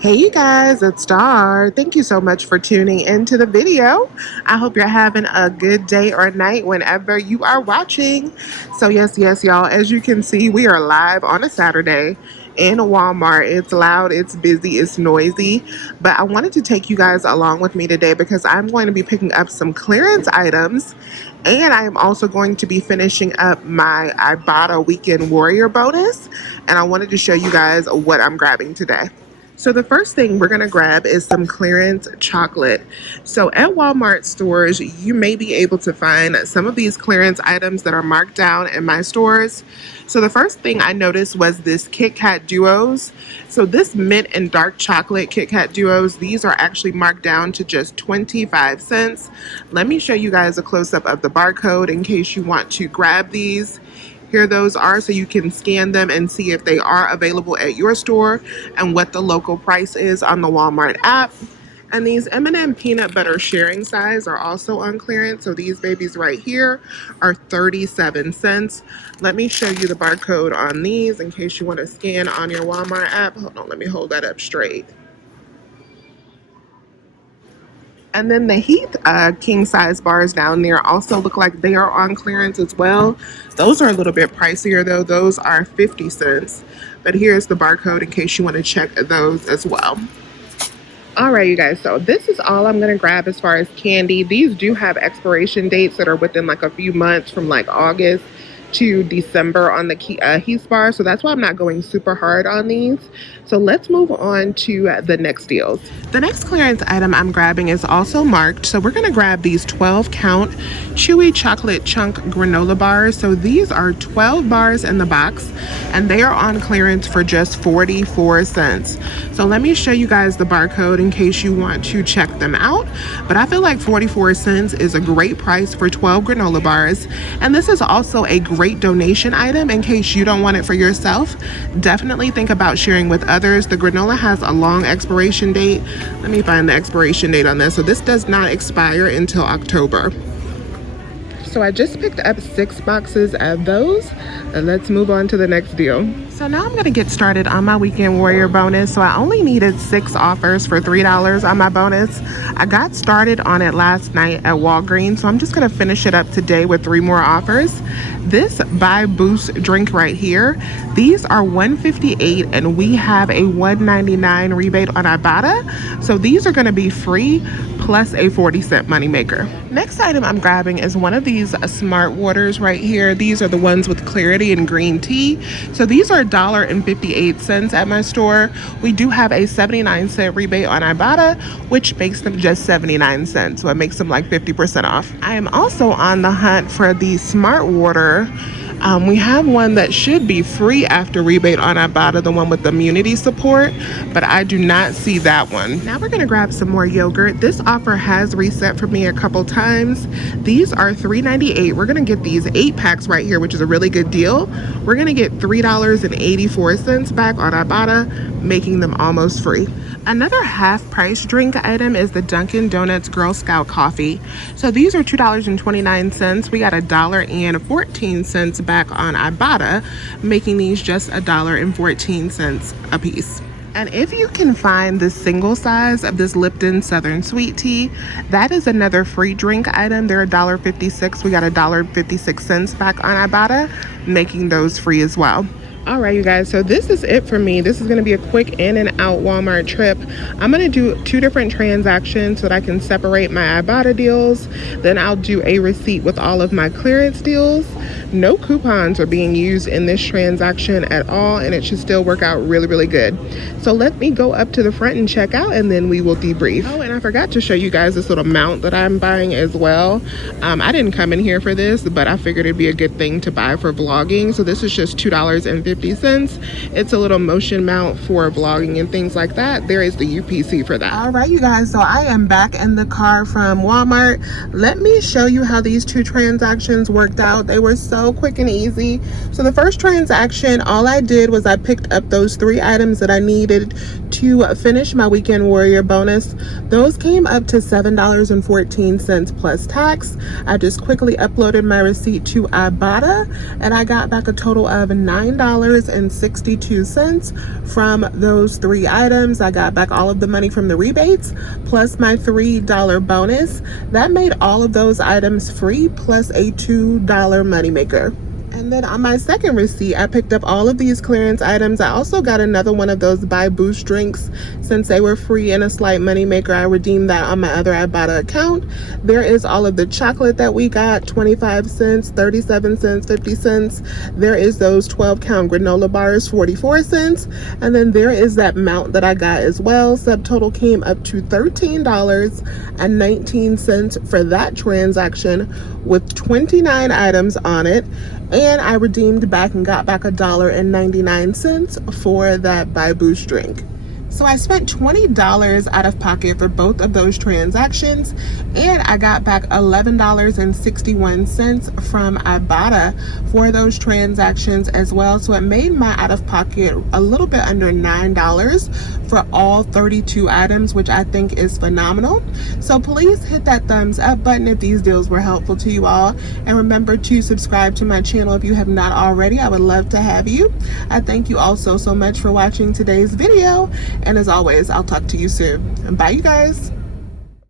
Hey you guys, it's Star. Thank you so much for tuning into the video. I hope you're having a good day or night whenever you are watching. So yes, y'all, as you can see, we are live on a Saturday in Walmart. It's loud, it's busy, it's noisy, but I wanted to take you guys along with me today because I'm going to be picking up some clearance items, and I am also going to be finishing up my Ibotta weekend warrior bonus, and I wanted to show you guys what I'm grabbing today. So the first thing we're going to grab is some clearance chocolate. So at Walmart stores, you may be able to find some of these clearance items that are marked down in my stores. So the first thing I noticed was this Kit Kat Duos. So this mint and dark chocolate Kit Kat Duos, these are actually marked down to just 25 cents. Let me show you guys a close-up of the barcode in case you want to grab these. Here those are, so you can scan them and see if they are available at your store and what the local price is on the Walmart app. And these M&M peanut butter sharing size are also on clearance. So these babies right here are 37 cents. Let me show you the barcode on these in case you want to scan on your Walmart app. Hold on, let me hold that up straight. And then the Heath king size bars down there also look like they are on clearance as well. Those are a little bit pricier though. Those are 50 cents. But here's the barcode in case you want to check those as well. All right, you guys, so this is all I'm going to grab as far as candy. These do have expiration dates that are within like a few months, from like August to December on the Heath bar. So that's why I'm not going super hard on these. So let's move on to the next deals. The next clearance item I'm grabbing is also marked. So we're going to grab these 12 count chewy chocolate chunk granola bars. So these are 12 bars in the box and they are on clearance for just 44 cents. So let me show you guys the barcode in case you want to check them out. But I feel like 44 cents is a great price for 12 granola bars. And this is also a great donation item in case you don't want it for yourself. Definitely think about sharing with others. The granola has a long expiration date. Let me find the expiration date on this. So this does not expire until October. So I just picked up 6 boxes of those, and let's move on to the next deal. So now I'm going to get started on my weekend warrior bonus. So I only needed 6 offers for $3 on my bonus. I got started on it last night at Walgreens, so I'm just going to finish it up today with 3 more offers. This Buy Boost drink right here, these are $1.58 and we have a $1.99 rebate on Ibotta. So these are going to be free plus a 40-cent moneymaker. Next item I'm grabbing is one of these smart waters right here. These are the ones with clarity and green tea. So these are $1.58 at my store. We do have a 79-cent rebate on Ibotta, which makes them just 79 cents. So it makes them like 50% off. I am also on the hunt for the smart water. We have one that should be free after rebate on Ibotta, the one with immunity support, but I do not see that one. Now we're going to grab some more yogurt. This offer has reset for me a couple times. These are $3.98. We're going to get these 8 packs right here, which is a really good deal. We're going to get $3.84 back on Ibotta, making them almost free. Another half price drink item is the Dunkin' Donuts Girl Scout coffee. So these are $2.29. We got $1.14 back on Ibotta, making these just $1.14 a piece. And if you can find the single size of this Lipton Southern Sweet Tea, that is another free drink item. They're $1.56. We got $1.56 back on Ibotta, making those free as well. All right, you guys, so this is it for me. This is going to be a quick in and out Walmart trip. I'm going to do 2 different transactions so that I can separate my Ibotta deals. Then I'll do a receipt with all of my clearance deals. No coupons are being used in this transaction at all, and it should still work out really, really good. So let me go up to the front and check out, and then we will debrief. Oh, and I forgot to show you guys this little mount that I'm buying as well. I didn't come in here for this, but I figured it'd be a good thing to buy for vlogging. So this is just $2.50. It's a little motion mount for vlogging and things like that. There is the UPC for that. All right, you guys, so I am back in the car from Walmart. Let me show you how these 2 transactions worked out. They were so quick and easy. So the first transaction, all I did was I picked up those 3 items that I needed to finish my weekend warrior bonus. Those came up to $7.14 plus tax. I just quickly uploaded my receipt to Ibotta and I got back a total of $9 $20.62 from those 3 items. I got back all of the money from the rebates plus my $3 bonus. That made all of those items free plus a $2 moneymaker. And then on my second receipt, I picked up all of these clearance items. I also got another one of those buy boost drinks. Since they were free and a slight moneymaker, I redeemed that on my other Ibotta account. There is all of the chocolate that we got, 25 cents, 37 cents, 50 cents. There is those 12-count granola bars, 44 cents. And then there is that mount that I got as well. Subtotal came up to $13.19 for that transaction with 29 items on it. And I redeemed back and got back $1.99 for that buy boost drink. So I spent $20 out of pocket for both of those transactions, and I got back $11.61 from Ibotta for those transactions as well. So it made my out of pocket a little bit under $9 for all 32 items, which I think is phenomenal. So please hit that thumbs up button if these deals were helpful to you all. And remember to subscribe to my channel if you have not already. I would love to have you. I thank you all so much for watching today's video. And as always, I'll talk to you soon. Bye, you guys.